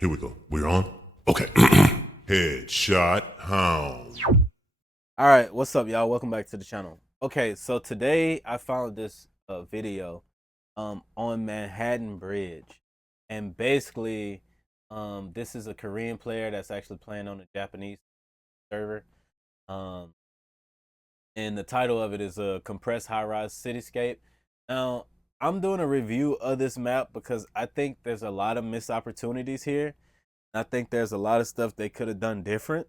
Here we go. We're on? Okay. Headshot Hound. All right, what's up, y'all? Welcome back to the channel. Okay, so today I found this video on Manhattan Bridge, and basically this is a Korean player that's actually playing on a Japanese server. Um, and the title of it is a compressed high-rise cityscape. Now, I'm doing a review of this map because I think there's a lot of missed opportunities here. I think there's a lot of stuff they could have done different,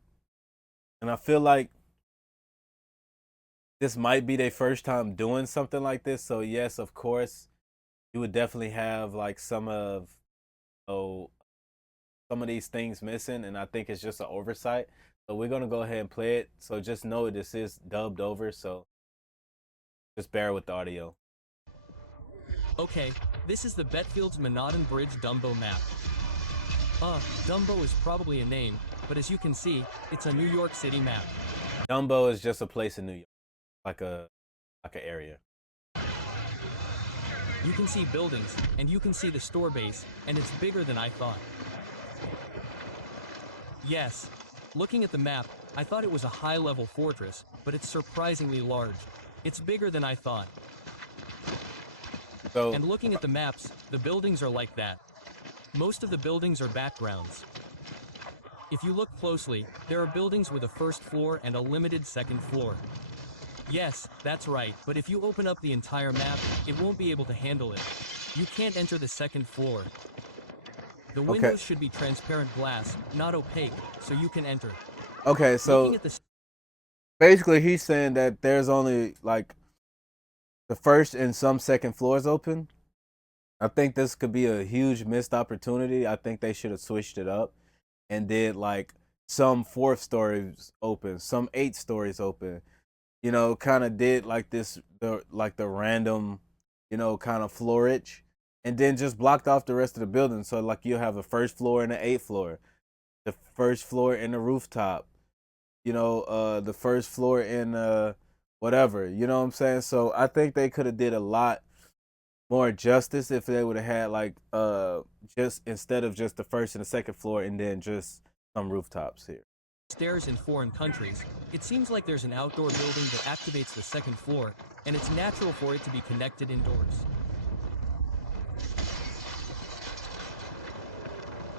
and I feel like this might be their first time doing something like this. So yes, of course, you would definitely have like oh some of these things missing, and I think it's just an oversight. So we're gonna go ahead and play it. So just know this is dubbed over, so just bear with the audio. Okay, this is the Betfield's Manhattan Bridge Dumbo map. Dumbo is probably a name, but as you can see, it's a New York City map. Dumbo is just a place in New York, like an area. You can see buildings, and you can see the store base, and it's bigger than I thought. Yes, looking at the map, I thought it was a high-level fortress, but it's surprisingly large. It's bigger than I thought. And looking at the maps, the buildings are like that. Most of the buildings are backgrounds. If you look closely, there are buildings with a first floor and a limited second floor. Yes, that's right, but if you open up the entire map, it won't be able to handle it. You can't enter the second floor. The windows should be transparent glass, not opaque, so you can enter. Okay, so basically he's saying that there's only like the first and some second floors open. I think this could be a huge missed opportunity. I think they should have switched it up and did like some fourth stories open, some 8 stories open. You know, kind of did like the random, you know, kind of floorage, and then just blocked off the rest of the building. So like you have the first floor and the 8th floor, the first floor and the rooftop, you know, the first floor in whatever, you know what I'm saying? So I think they could have did a lot more justice if they would have had like just instead of just the first and the second floor and then just some rooftops here. Stairs in foreign countries, it seems like there's an outdoor building that activates the second floor, and it's natural for it to be connected indoors.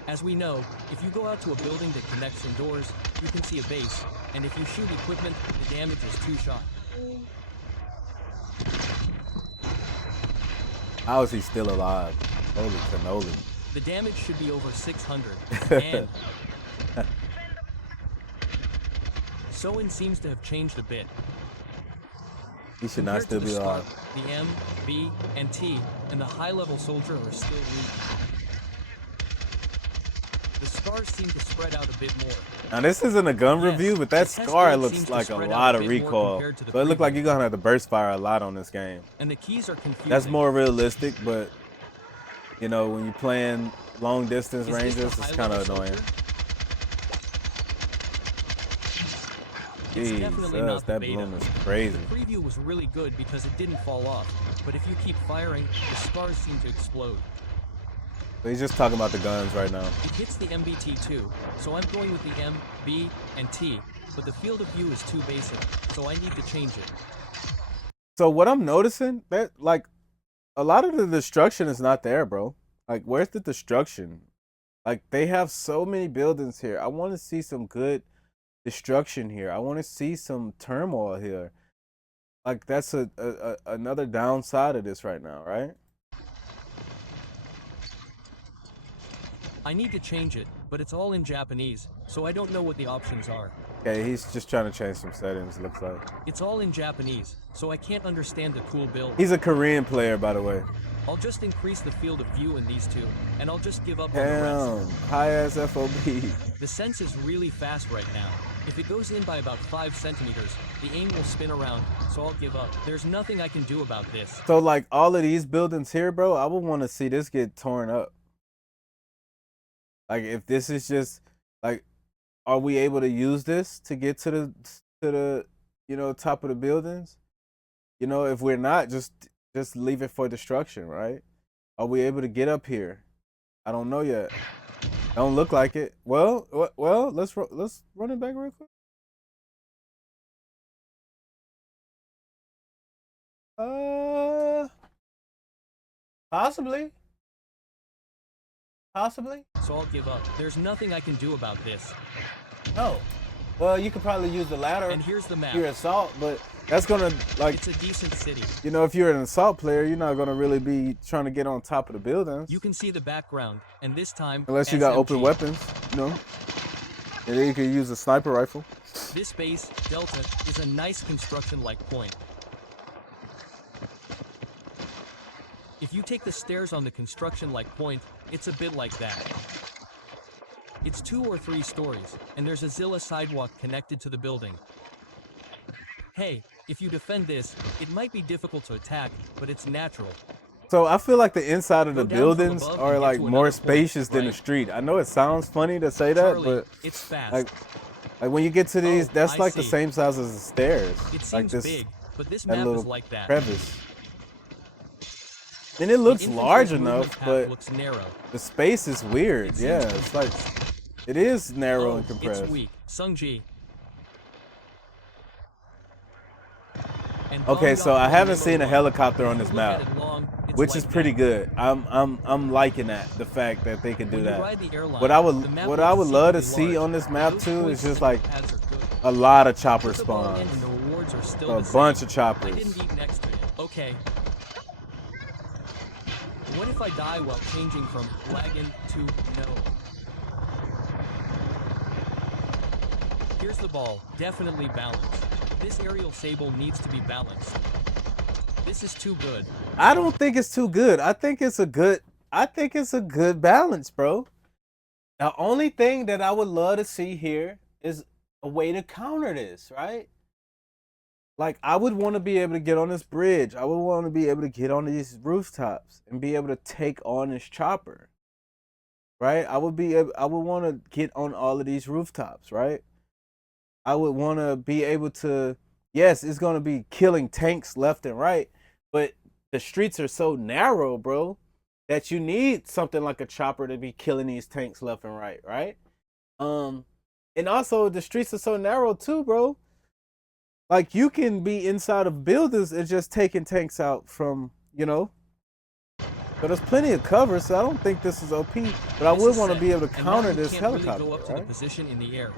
As we know, if you go out to a building that connects indoors, you can see a base, and if you shoot equipment, the damage is 2 shots. How is he still alive? Holy cannoli. The damage should be over 600, and Soin seems to have changed a bit. He should not still be alive. The M, B, and T, and the high-level soldier are still weak. The scars seem to spread out a bit more. Now this isn't a gun review, but that scar looks like a lot of recoil. So it looks like you're gonna have to burst fire a lot on this game. And the keys are confusing. That's more realistic, but you know, when you're playing long distance ranges, it's kind of annoying. It's definitely not the that beta. balloon is crazy. The preview was really good because it didn't fall off, but if you keep firing, the scars seem to explode. So he's just talking about the guns right now. It hits the MBT2, so I'm going with the M, B, and T, but the field of view is too basic, so I need to change it. So what I'm noticing, that like a lot of the destruction is not there, bro. Like where's the destruction? Like they have so many buildings here. I want to see some good destruction here. I want to see some turmoil here. Like that's another downside of this right now, right? I need to change it, but it's all in Japanese, so I don't know what the options are. Okay, he's just trying to change some settings, looks like. It's all in Japanese, so I can't understand the cool build. He's a Korean player, by the way. I'll just increase the field of view in these two, and I'll just give up on the rest. High ass FOB. The sense is really fast right now. If it goes in by about 5 centimeters, the aim will spin around, so I'll give up. There's nothing I can do about this. So like all of these buildings here, bro, I would want to see this get torn up. Like if this is just like, are we able to use this to get to the you know, top of the buildings? You know, if we're not, just leave it for destruction, right? Are we able to get up here? I don't know yet. Don't look like it. Well, let's run it back real quick. Possibly. Possibly. So I'll give up. There's nothing I can do about this. No. Well, you could probably use the ladder. And here's the map. You're assault, but that's gonna like. It's a decent city. You know, if you're an assault player, you're not gonna really be trying to get on top of the buildings. You can see the background, and this time, unless you got SMG. open weapons, you know. And then you can use a sniper rifle. This base, Delta, is a nice construction-like point. If you take the stairs on the construction-like point, it's a bit like that. It's 2 or 3 stories, and there's a Zilla sidewalk connected to the building. Hey, if you defend this, it might be difficult to attack, but it's natural. So I feel like the inside of the Go down from buildings above are and get like to more another point, spacious than the right? street. I know it sounds funny to say that, Charlie, but it's fast. like when you get to these, that's I like the see. same size as the stairs. It like seems this, big, but this that map little is like that. crevice. And it looks The infantry's large movement enough, path but looks narrow. the space is weird. It Yeah, seems it's like it is narrow Oh, and compressed. it's weak. Sungji. And Okay, Bong so got I one haven't number seen a one. helicopter on If this you look at map, it long, it's which like is pretty that. good. I'm liking that, the fact that they can do When you that. ride the airline, What I the would map what looks I would love to exceedingly see large. on this map Those too points is just and like pads are good. a lot of chopper Put the ball in spawns. and the rewards are still A the bunch same. of choppers. I didn't eat next to it. Okay. What if I die while changing from lagging to no? Here's the ball, definitely balanced. This aerial sable needs to be balanced. This is too good. I don't think it's too good. I think it's a good balance, bro. The only thing that I would love to see here is a way to counter this, right? Like I would want to be able to get on this bridge. I would want to be able to get on these rooftops and be able to take on this chopper. Right? I would want to get on all of these rooftops, right? I would want to be able to, yes, it's going to be killing tanks left and right, but the streets are so narrow, bro, that you need something like a chopper to be killing these tanks left and right, right? And also the streets are so narrow too, bro. Like you can be inside of buildings and just taking tanks out from, you know. But there's plenty of cover, so I don't think this is OP. But I This would is want to set, be able to and now counter you this can't helicopter, really go up to right? the position in the air.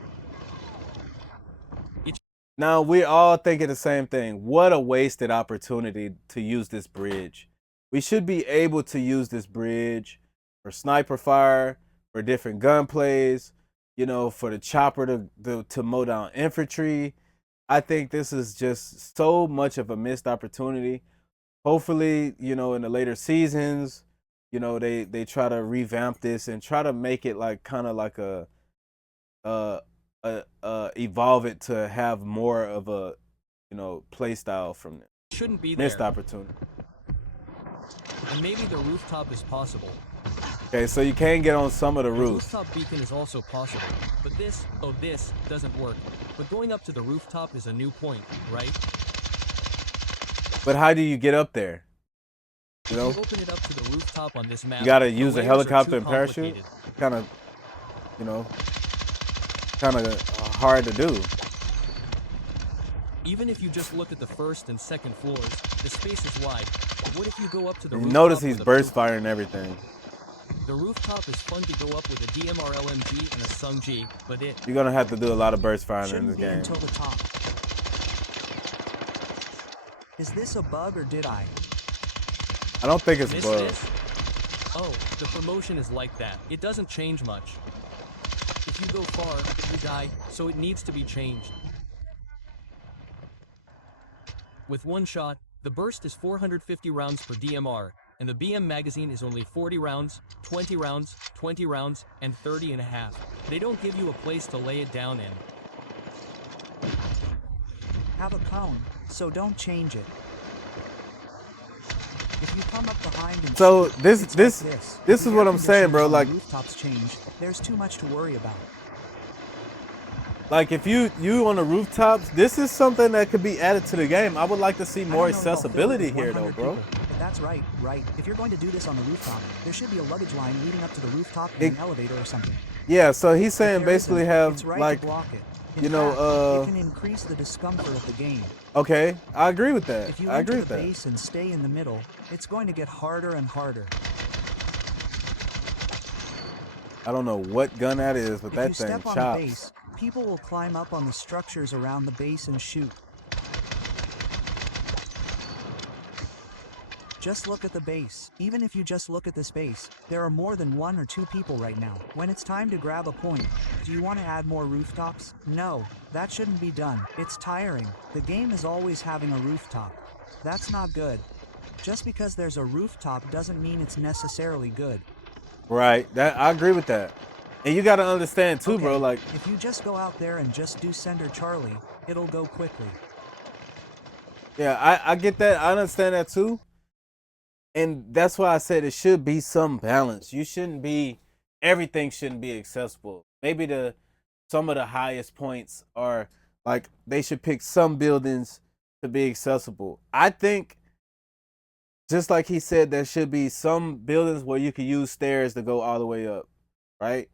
Now we're all thinking the same thing. What a wasted opportunity to use this bridge. We should be able to use this bridge for sniper fire, for different gun plays, you know, for the chopper to mow down infantry. I think this is just so much of a missed opportunity. Hopefully, you know, in the later seasons, you know, they try to revamp this and try to make it like kind of like evolve it to have more of a, you know, play style from it. Shouldn't be Missed there. opportunity. And maybe the rooftop is possible. Okay, so you can get on some of the The roofs. rooftop beacon is also possible, but this doesn't work. But going up to the rooftop is a new point, right? But how do you get up there? You know, If you open it up to the rooftop on this map, you gotta the use a layers are helicopter too and parachute. complicated. Kind of, you know, kind of hard to do. Even if you just look at the first and second floors, the space is wide. But what if you go up to the And you rooftop notice he's with a burst proof- firing everything. The rooftop is fun to go up with a DMR LMG and a Sung-Ji, but You're gonna have to do a lot of burst firing in Shouldn't this be game. until the top. Is this a bug or did I? I don't think it's a Miss bug. this? Oh, the promotion is like that. It doesn't change much. If you go far, you die, so it needs to be changed. With one shot, the burst is 450 rounds per DMR, and the BM magazine is only 40 rounds, 20 rounds, 20 rounds, and 30 and a half. They don't give you a place to lay it down in. Have a cone, so don't change it. If you come up behind and So shoot, this- it's this- like this If is the what air I'm saying, bro, conditioners on the like- rooftops change, there's too much to worry about. Like if you on the rooftops, this is something that could be added to the game. I would like to see I more don't know if I'll fill it accessibility with here though, 100 bro. people. That's right. If you're going to do this on the rooftop, there should be a luggage line leading up to the rooftop and an elevator or something. Yeah, so he's saying There basically isn't, have it's right like, to block it. In you know, fact, it can increase the discomfort of the game. okay, I agree with that. If you I enter agree the with that. base and stay in the middle, it's going to get harder and harder. I don't know what gun that is, but If that you thing step on chops. the base, people will climb up on the structures around the base and shoot. Just look at the base. Even if you just look at this base, there are more than 1 or 2 people right now. When it's time to grab a point, do you want to add more rooftops? No, that shouldn't be done. It's tiring. The game is always having a rooftop. That's not good. Just because there's a rooftop doesn't mean it's necessarily good. Right. That I agree with that. And you got to understand too, Okay, bro. Like, if you just go out there and just do Sender Charlie, it'll go quickly. yeah, I get that. I understand that too. And that's why I said it should be some balance. You shouldn't be, everything shouldn't be accessible. Maybe some of the highest points are like, they should pick some buildings to be accessible. I think, just like he said, there should be some buildings where you can use stairs to go all the way up, right?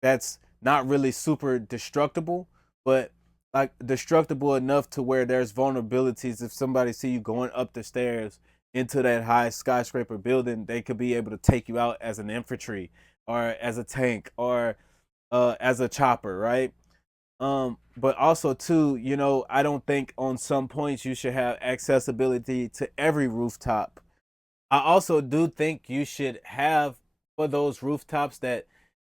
That's not really super destructible, but like destructible enough to where there's vulnerabilities. If somebody see you going up the stairs into that high skyscraper building, they could be able to take you out as an infantry or as a tank or as a chopper, right? But also too, you know, I don't think on some points you should have accessibility to every rooftop. I also do think you should have, for those rooftops that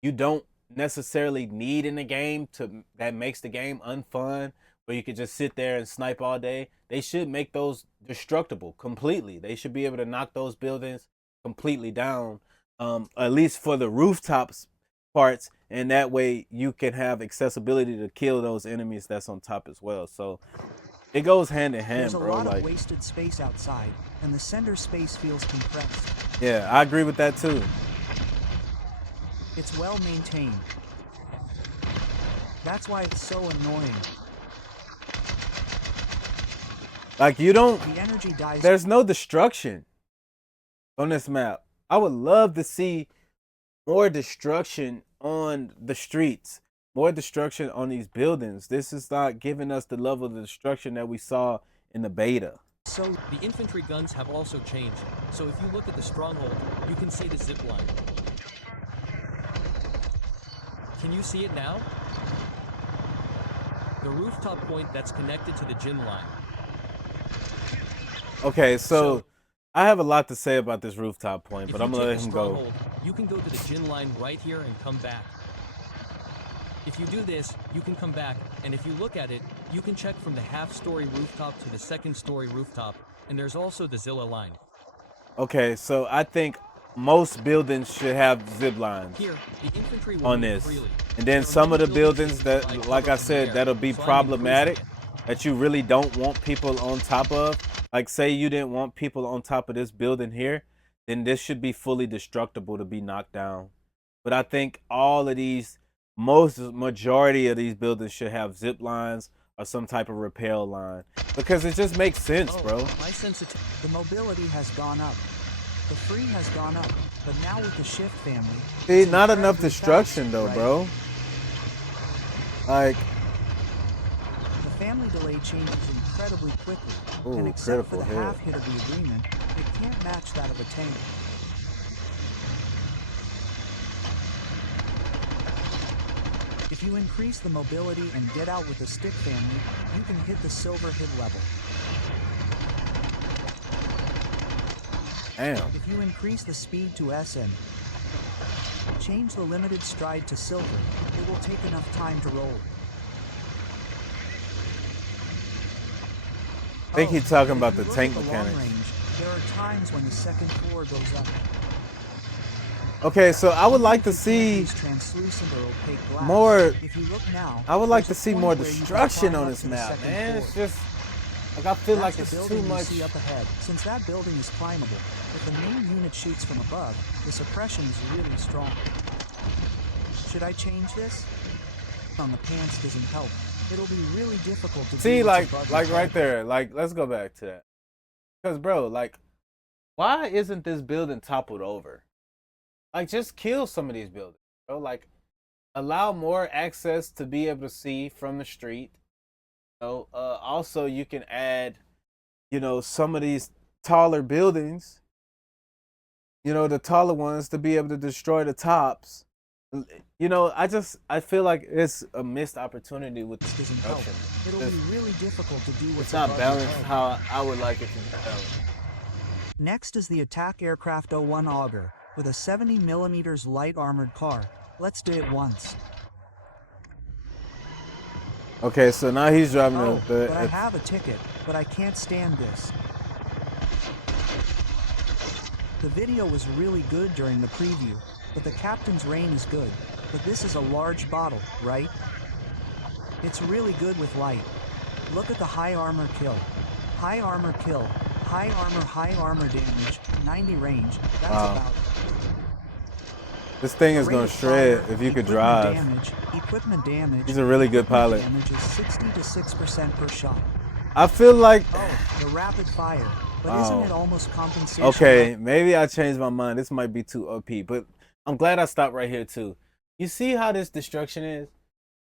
you don't necessarily need in the game, that makes the game unfun, where you could just sit there and snipe all day. They should make those destructible completely. They should be able to knock those buildings completely down, at least for the rooftops parts, and that way you can have accessibility to kill those enemies that's on top as well. So it goes hand in hand, There's a bro. lot Like, of wasted space outside, and the Sender space feels compressed. yeah, I agree with that too. It's well maintained. That's why it's so annoying. Like, you don't, The energy dies. there's no destruction on this map. I would love to see more destruction on the streets, more destruction on these buildings. This is not giving us the level of destruction that we saw in the beta. So The infantry guns have also changed, so if you look at the stronghold, you can see the zip line. Can you see it now? The rooftop point that's connected to the gym line. Okay, so I have a lot to say about this rooftop point, If but you I'm gonna let take the him go. stronghold, you can go to the gym line right here and come back. If you do this, you can come back, and if you look at it, you can check from the half-story rooftop to the second-story rooftop, and there's also the Zilla line. Okay, so I think most buildings should have zip lines Here, the infantry will on move this. freely. And then There are some of many the buildings that that, provide like cover I from the said, air, that'll be so I'm problematic, increasing it. that you really don't want people on top of. Like, say you didn't want people on top of this building here, then this should be fully destructible to be knocked down. But I think all of these, majority of these buildings should have zip lines or some type of rappel line, because it just makes sense, Oh, bro. my sensitivity. the mobility has gone up. The free has gone up, but now with the shift family. See, it's not enough incredibly destruction fast, though, right? bro. Like, The family delay changes incredibly quickly, Ooh, and except for critical the hit. half hit of the agreement, it can't match that of a tank. If you increase the mobility and get out with the stick family, you can hit the silver hit level. damn. If you increase the speed to SN, change the limited stride to silver, it will take enough time to roll. I think he's talking about if the you look tank at the long mechanics. range, there are times when the second floor goes up. Okay, so I would like to You can't see use translucent or opaque glass. more. If you look now, I would like to there's a see point more where you can destruction climb on up this to the map, second man. floor. It's just like, I feel like That's it's the too building you much. see up ahead. Since that building is climbable, if the main unit shoots from above, the suppression is really strong. Should I change this? On the pants doesn't help. It'll be really difficult to See, do what's above your like right head. there. Like, let's go back to that. Because, bro, like, why isn't this building toppled over? Like, just kill some of these buildings, bro. Like, allow more access to be able to see from the street. Also, you can add, some of these taller buildings, the taller ones to be able to destroy the tops. I feel like it's a missed opportunity with This doesn't help. construction. It'll be really difficult to do what's It's not above your balanced head. how I would like it to be balanced. Next is the Attack Aircraft 01 Auger, with a 70mm light armored car. Let's do it once. Okay, so now he's driving Oh, but I have a ticket, but I can't stand this. The video was really good during the preview, but the captain's rain is good, but this is a large bottle, right? It's really good with light. Look at the high armor kill. High armor kill, high armor damage, 90 range, that's Wow. about it. This thing is Rate gonna of shred fire, if you could equipment drive. Equipment damage. He's a really good equipment pilot. Damage is 60 to 6% per shot. I feel like Oh, the rapid fire. But isn't it almost compensation? okay, maybe I changed my mind. This might be too OP, but I'm glad I stopped right here too. You see how this destruction is?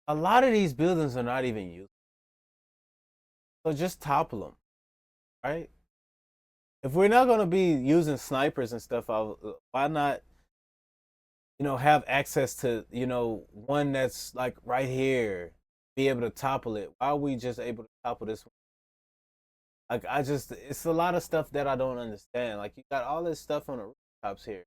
A lot of these buildings are not even used. So just topple them, right? If we're not gonna be using snipers and stuff, why not, have access to, one that's like right here, be able to topple it? Why are we just able to topple this one? Like, it's a lot of stuff that I don't understand. Like, you got all this stuff on the rooftops here,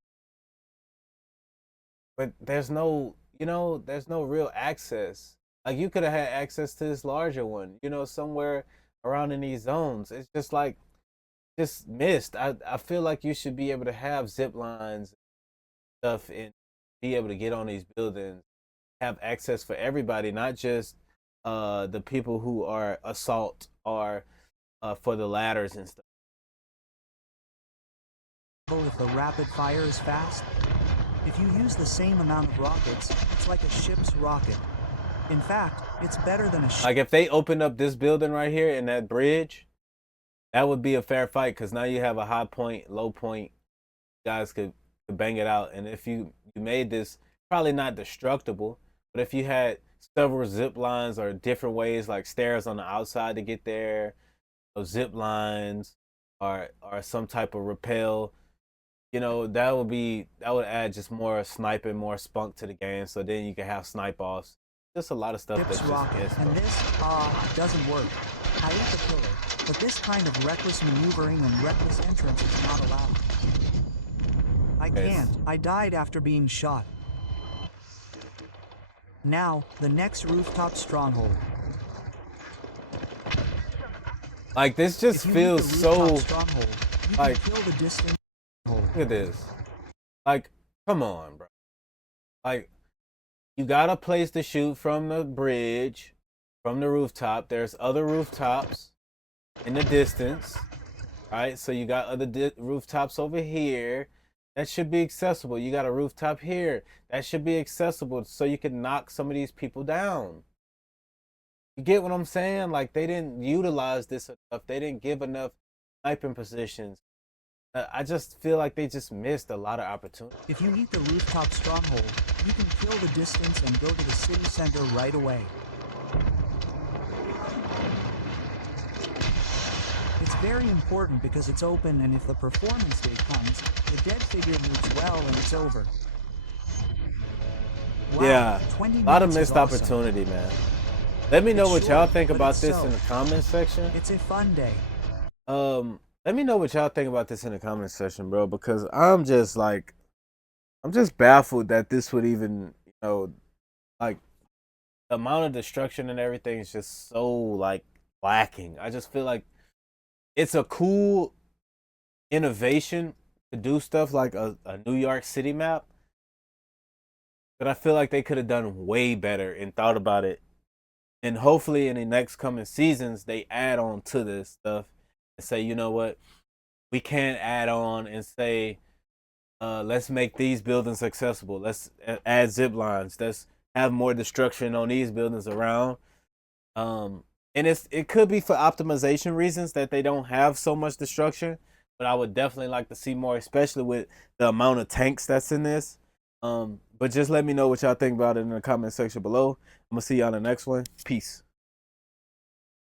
but there's no real access. Like, you could have had access to this larger one, somewhere around in these zones. It's just like, just missed. I feel like you should be able to have zip lines, stuff, and be able to get on these buildings, have access for everybody, not just the people who are assault or for the ladders and stuff. If the rapid fire is fast, if you use the same amount of rockets, it's like a ship's rocket. In fact, it's better than a ship. Like, if they opened up this building right here in that bridge, that would be a fair fight, because now you have a high point, low point. You guys could bang it out. And if you made this probably not destructible, but if you had several zip lines or different ways, like stairs on the outside to get there, or zip lines, or some type of rappel, that would add just more sniping, more spunk to the game. So then you can have snipe offs. Just a lot of stuff that's Ship's just rocket. missed. And this, doesn't work. I ate the killer, but this kind of reckless maneuvering and reckless entrance is not allowed. I can't. I died after being shot. Now, the next rooftop stronghold. Like, this just If you feels hit the so rooftop stronghold, you like, can kill the distant stronghold. look at this. Like, come on, bro. Like, you got a place to shoot from the bridge, from the rooftop. There's other rooftops in the distance, right? So you got other rooftops over here. That should be accessible. You got a rooftop here. That should be accessible so you can knock some of these people down. You get what I'm saying? Like, they didn't utilize this enough. They didn't give enough sniping positions. I just feel like they just missed a lot of opportunity. If you eat the rooftop stronghold, you can kill the distance and go to the city center right away. It's very important because it's open, and if the performance day comes, the dead figure moves well and it's over. Wow, Yeah, 20 a lot of minutes is missed awesome. opportunity, man. Let me know what y'all think but about it's this so- in the comments section. It's a fun day. Let me know what y'all think about this in the comments section, bro, because I'm just baffled that this would even, like, the amount of destruction and everything is just so, like, lacking. I just feel like it's a cool innovation to do stuff like a New York City map, but I feel like they could have done way better and thought about it. And hopefully in the next coming seasons, they add on to this stuff and say, you know what, we can add on and say, let's make these buildings accessible. Let's add zip lines. Let's have more destruction on these buildings around. And it could be for optimization reasons that they don't have so much destruction. but I would definitely like to see more, especially with the amount of tanks that's in this. But just let me know what y'all think about it in the comment section below. I'm gonna see y'all in the next one. Peace.